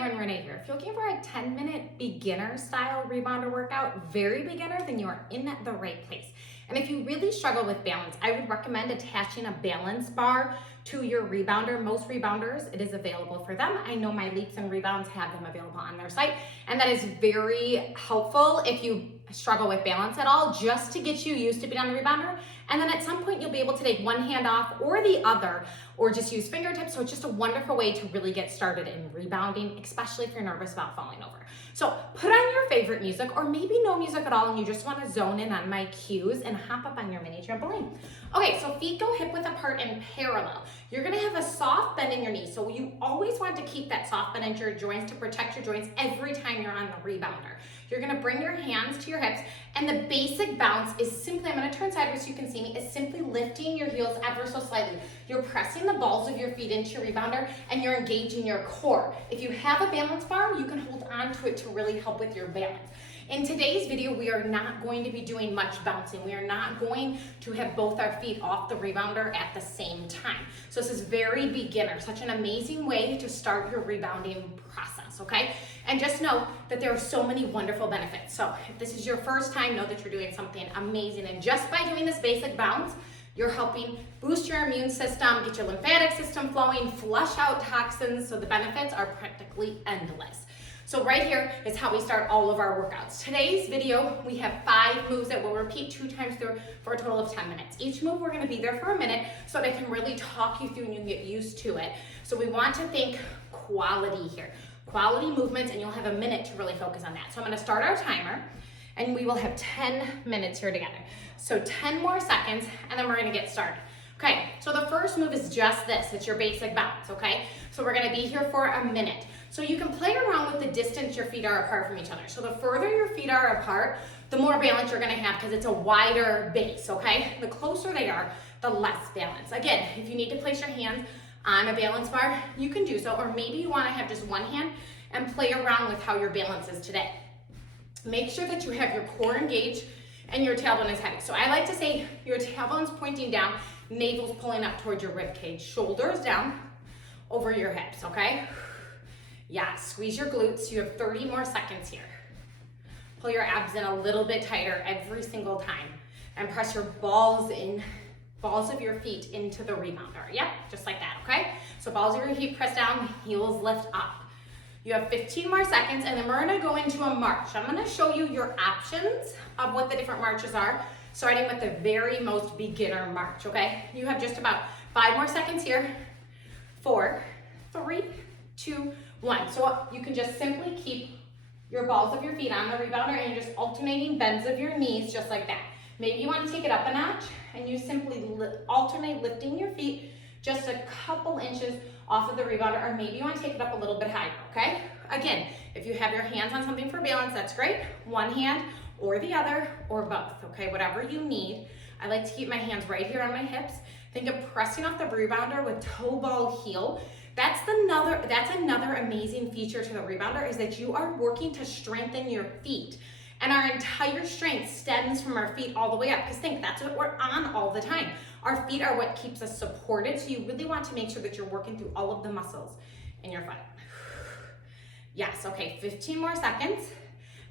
everyone, Renee here. If you're looking for a 10-minute beginner style rebounder workout, very beginner, then you are in the right place. And if you really struggle with balance, I would recommend attaching a balance bar to your rebounder. Most rebounders, it is available for them. I know my Leaps and Rebounds have them available on their site, and that is very helpful if you struggle with balance at all, just to get you used to being on the rebounder. And then at some point you'll be able to take one hand off or the other, or just use fingertips. So it's just a wonderful way to really get started in rebounding, especially if you're nervous about falling over. So put on your favorite music, or maybe no music at all, and you just want to zone in on my cues and hop up on your mini trampoline. Okay, so feet go hip width apart and parallel. You're gonna have a soft bend in your knees. So you always want to keep that soft bend into your joints to protect your joints every time you're on the rebounder. You're gonna bring your hands to your hips, and the basic bounce is simply, I'm gonna turn sideways so you can see me, is simply lifting your heels ever so slightly. You're pressing the balls of your feet into your rebounder, and you're engaging your core. If you have a balance bar, you can hold on to it to really help with your balance. In today's video, we are not going to be doing much bouncing. We are not going to have both our feet off the rebounder at the same time. So this is very beginner, such an amazing way to start your rebounding process, okay? And just know that there are so many wonderful benefits. So if this is your first time, know that you're doing something amazing. And just by doing this basic bounce, you're helping boost your immune system, get your lymphatic system flowing, flush out toxins, so the benefits are practically endless. So right here is how we start all of our workouts. Today's video, we have 5 moves that we'll repeat 2 times through for a total of 10 minutes. Each move, we're gonna be there for a minute so that I can really talk you through and you can get used to it. So we want to think quality here. Quality movements, and you'll have a minute to really focus on that. So I'm gonna start our timer, and we will have 10 minutes here together. So 10 more seconds, and then we're gonna get started. Okay, so the first move is just this. It's your basic bounce, okay? So we're gonna be here for a minute. So you can play around with the distance your feet are apart from each other. So the further your feet are apart, the more balance you're gonna have, because it's a wider base, okay? The closer they are, the less balance. Again, if you need to place your hands on a balance bar, you can do so, or maybe you wanna have just one hand and play around with how your balance is today. Make sure that you have your core engaged and your tailbone is heavy. So I like to say your tailbone's pointing down, navel's pulling up towards your rib cage, shoulders down over your hips, okay? Yeah, squeeze your glutes. You have 30 more seconds here. Pull your abs in a little bit tighter every single time, and press your balls of your feet into the rebounder. Yep, just like that, okay? So balls of your feet press down, heels lift up. You have 15 more seconds, and then we're gonna go into a march. I'm gonna show you your options of what the different marches are, starting with the very most beginner march, okay? You have just about 5 more seconds here. 4, 3, 2, 1. So you can just simply keep your balls of your feet on the rebounder, and you're just alternating bends of your knees just like that. Maybe you want to take it up a notch, and you simply alternate lifting your feet just a couple inches off of the rebounder, or maybe you want to take it up a little bit higher, okay? Again, if you have your hands on something for balance, that's great. One hand or the other, or both, okay? Whatever you need. I like to keep my hands right here on my hips. Think of pressing off the rebounder with toe ball heel. That's another amazing feature to the rebounder, is that you are working to strengthen your feet. And our entire strength stems from our feet all the way up. Because think, that's what we're on all the time. Our feet are what keeps us supported. So you really want to make sure that you're working through all of the muscles in your foot. Yes, okay, 15 more seconds.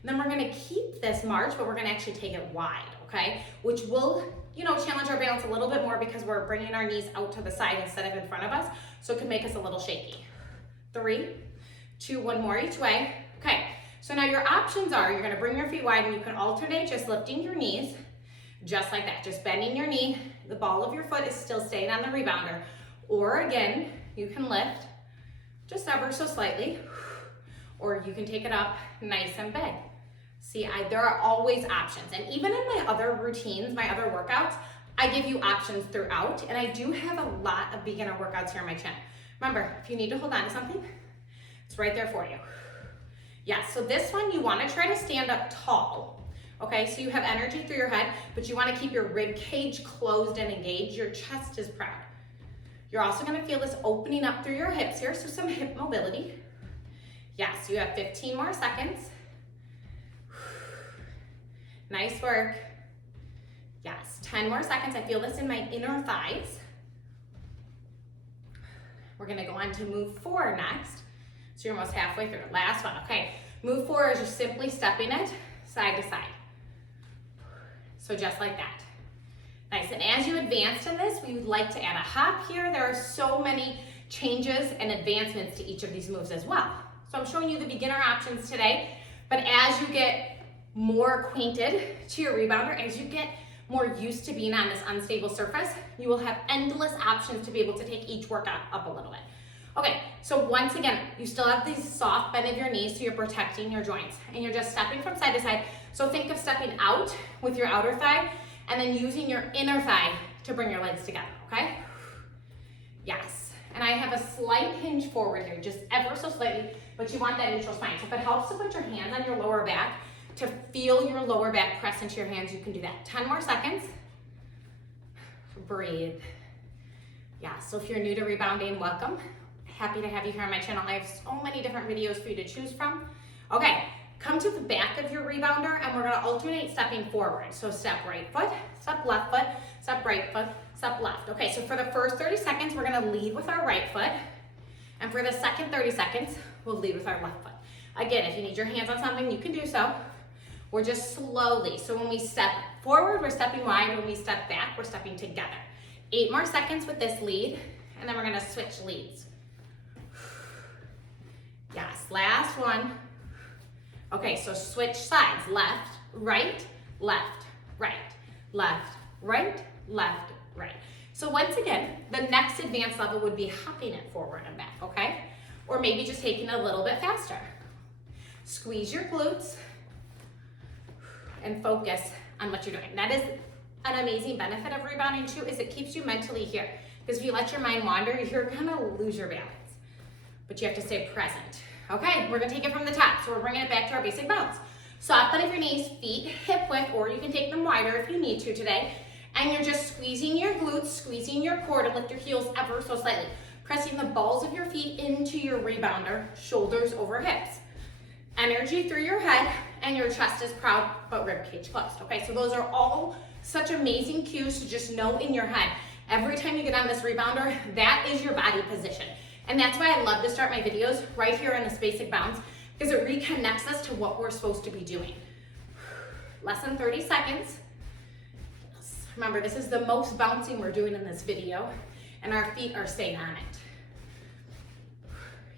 Then we're gonna keep this march, but we're gonna actually take it wide, okay? Which will, challenge our balance a little bit more, because we're bringing our knees out to the side instead of in front of us. So it can make us a little shaky. 3, 2, 1 more each way. Okay, so now your options are, you're gonna bring your feet wide, and you can alternate just lifting your knees, just like that, just bending your knee. The ball of your foot is still staying on the rebounder. Or again, you can lift just ever so slightly, or you can take it up nice and big. See, there are always options. And even in my other routines, my other workouts, I give you options throughout, and I do have a lot of beginner workouts here on my channel. Remember, if you need to hold on to something, it's right there for you. Yeah, so this one, you wanna try to stand up tall, okay? So you have energy through your head, but you wanna keep your rib cage closed and engaged. Your chest is proud. You're also gonna feel this opening up through your hips here, so some hip mobility. Yes, you have 15 more seconds. Nice work. Yes, 10 more seconds. I feel this in my inner thighs. We're gonna go on to move 4 next. So you're almost halfway through. Last one, okay. Move forward as you're simply stepping it side to side. So just like that. Nice, and as you advance in this, we would like to add a hop here. There are so many changes and advancements to each of these moves as well. So I'm showing you the beginner options today, but as you get more acquainted to your rebounder, as you get more used to being on this unstable surface, you will have endless options to be able to take each workout up a little bit. Okay, so once again, you still have these soft bend of your knees, so you're protecting your joints, and you're just stepping from side to side. So think of stepping out with your outer thigh, and then using your inner thigh to bring your legs together, okay? Yes, and I have a slight hinge forward here, just ever so slightly, but you want that neutral spine. So if it helps to put your hands on your lower back, to feel your lower back press into your hands, you can do that. 10 more seconds. Breathe. Yeah, so if you're new to rebounding, welcome. Happy to have you here on my channel. I have so many different videos for you to choose from. Okay, come to the back of your rebounder and we're gonna alternate stepping forward. So step right foot, step left foot, step right foot, step left. Okay, so for the first 30 seconds, we're gonna lead with our right foot. And for the second 30 seconds, we'll lead with our left foot. Again, if you need your hands on something, you can do so. We're just slowly. So when we step forward, we're stepping wide. When we step back, we're stepping together. 8 more seconds with this lead, and then we're gonna switch leads. Yes, last one. Okay, so switch sides. Left, right, left, right, left, right, left, right. So once again, the next advanced level would be hopping it forward and back, okay? Or maybe just taking it a little bit faster. Squeeze your glutes and focus on what you're doing. That is an amazing benefit of rebounding too, is it keeps you mentally here. Because if you let your mind wander, you're gonna lose your balance. But you have to stay present. Okay, we're gonna take it from the top. So we're bringing it back to our basic bounce. Soft bend of your knees, feet hip width, or you can take them wider if you need to today. And you're just squeezing your glutes, squeezing your core to lift your heels ever so slightly. Pressing the balls of your feet into your rebounder, shoulders over hips. Energy through your head, and your chest is proud, but ribcage closed. Okay, so those are all such amazing cues to just know in your head. Every time you get on this rebounder, that is your body position. And that's why I love to start my videos right here in this basic bounce, because it reconnects us to what we're supposed to be doing. Less than 30 seconds. Remember, this is the most bouncing we're doing in this video, and our feet are staying on it.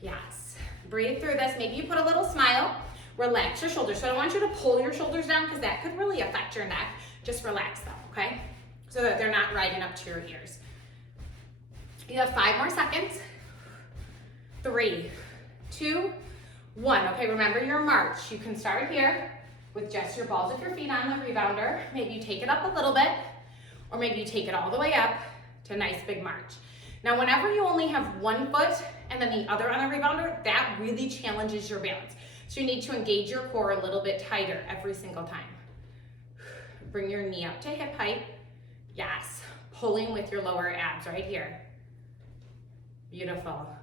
Yes. Breathe through this. Maybe you put a little smile. Relax your shoulders. So I don't want you to pull your shoulders down because that could really affect your neck. Just relax them, okay? So that they're not riding up to your ears. You have 5 more seconds. 3, 2, 1. Okay, remember your march. You can start here with just your balls of your feet on the rebounder. Maybe you take it up a little bit, or maybe you take it all the way up to a nice big march. Now, whenever you only have one foot and then the other on the rebounder, that really challenges your balance. So you need to engage your core a little bit tighter every single time. Bring your knee up to hip height. Yes, pulling with your lower abs right here. Beautiful.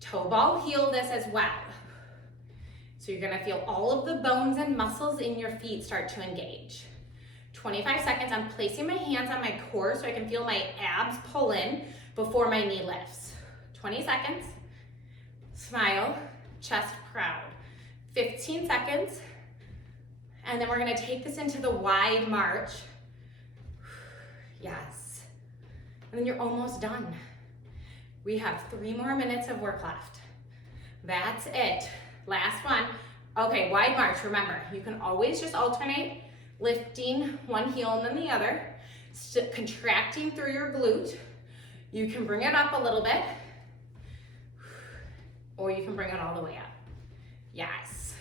Toe ball heel this as well. So you're gonna feel all of the bones and muscles in your feet start to engage. 25 seconds, I'm placing my hands on my core so I can feel my abs pull in before my knee lifts. 20 seconds, smile, chest proud. 15 seconds, and then we're gonna take this into the wide march. Yes, and then you're almost done. We have 3 more minutes of work left. That's it, last one. Okay, wide march, remember, you can always just alternate, lifting one heel and then the other, contracting through your glute. You can bring it up a little bit, or you can bring it all the way up. Yes.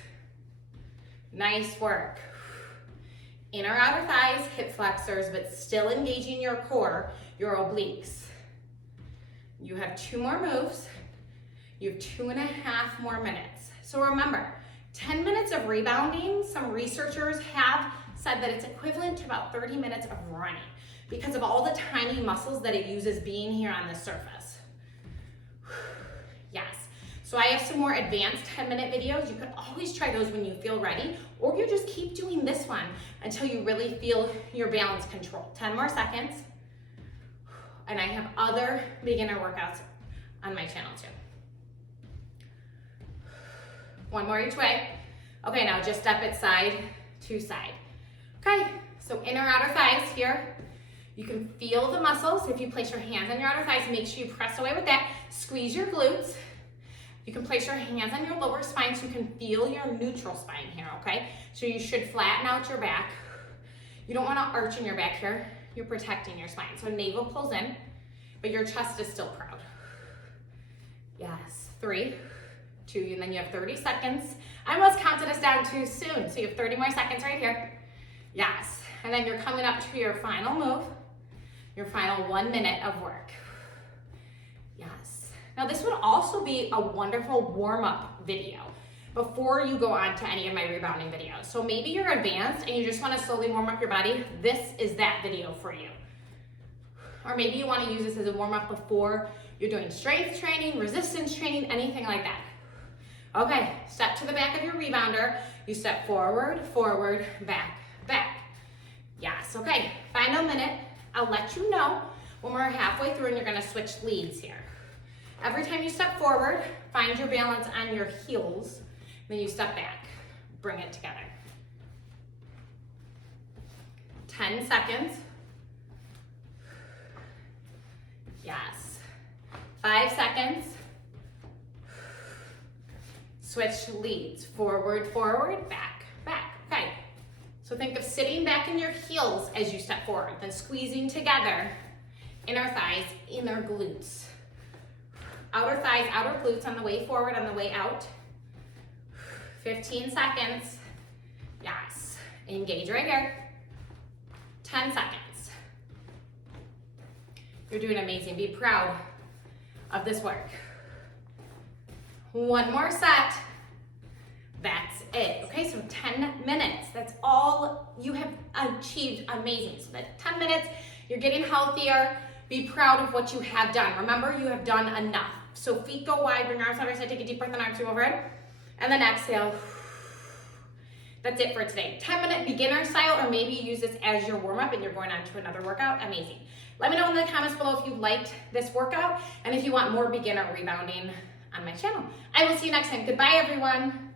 Nice work. Inner outer thighs, hip flexors, but still engaging your core, your obliques. You have 2 more moves. You have 2.5 more minutes. So remember, 10 minutes of rebounding, some researchers have said that it's equivalent to about 30 minutes of running because of all the tiny muscles that it uses being here on the surface. Yes. So I have some more advanced 10-minute videos. You can always try those when you feel ready, or you just keep doing this one until you really feel your balance control. 10 more seconds. And I have other beginner workouts on my channel too. One more each way. Okay, now just step it side to side. Okay, so inner outer thighs here. You can feel the muscles. If you place your hands on your outer thighs, make sure you press away with that. Squeeze your glutes. You can place your hands on your lower spine so you can feel your neutral spine here, okay? So you should flatten out your back. You don't want to arch in your back here. You're protecting your spine. So navel pulls in, but your chest is still proud. Yes, 3, 2, and then you have 30 seconds. I almost counted us down too soon, so you have 30 more seconds right here. Yes, and then you're coming up to your final move, your final 1 minute of work. Yes. Now this would also be a wonderful warm-up video before you go on to any of my rebounding videos. So maybe you're advanced and you just want to slowly warm up your body. This is that video for you. Or maybe you want to use this as a warm-up before you're doing strength training, resistance training, anything like that. Okay, step to the back of your rebounder. You step forward, forward, back, back. Yes, okay, final minute. I'll let you know when we're halfway through and you're gonna switch leads here. Every time you step forward, find your balance on your heels, then you step back, bring it together. 10 seconds. Yes. 5 seconds. Switch leads, forward, forward, back, back. Okay, so think of sitting back in your heels as you step forward, then squeezing together, inner thighs, inner glutes. Outer thighs, outer glutes on the way forward, on the way out. 15 seconds. Yes, engage right here. 10 seconds. You're doing amazing. Be proud of this work. One more set. That's it. Okay, so 10 minutes. That's all you have achieved. Amazing. So that 10 minutes, you're getting healthier. Be proud of what you have done. Remember, you have done enough. So feet go wide, bring arms side by side, take a deep breath and arms to overhead. And then exhale. That's it for today. 10-minute beginner style, or maybe use this as your warm-up and you're going on to another workout. Amazing. Let me know in the comments below if you liked this workout and if you want more beginner rebounding on my channel. I will see you next time. Goodbye, everyone.